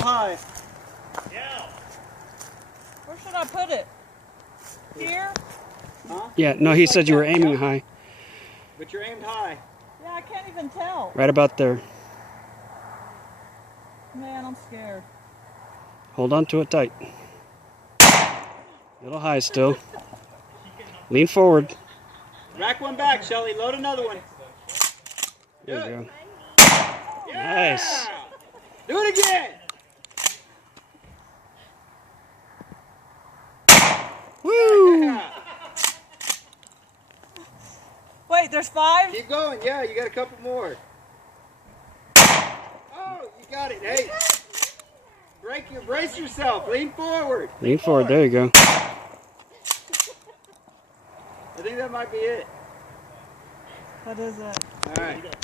high. Yeah. Where should I put it? Here? Huh? Yeah, no, he said you were aiming high. But you're aimed high. Yeah, I can't even tell. Right about there. Man, I'm scared. Hold on to it tight. A little high still. Lean forward. Rack one back, Shelly. Load another one. There you go. Yeah! Nice. Do it again. Woo! Yeah. Wait, there's 5? Keep going. Yeah, you got a couple more. Oh, you got it. Hey. Brace yourself. Lean forward. Lean forward. There you go. I think that might be it. What is it? All right.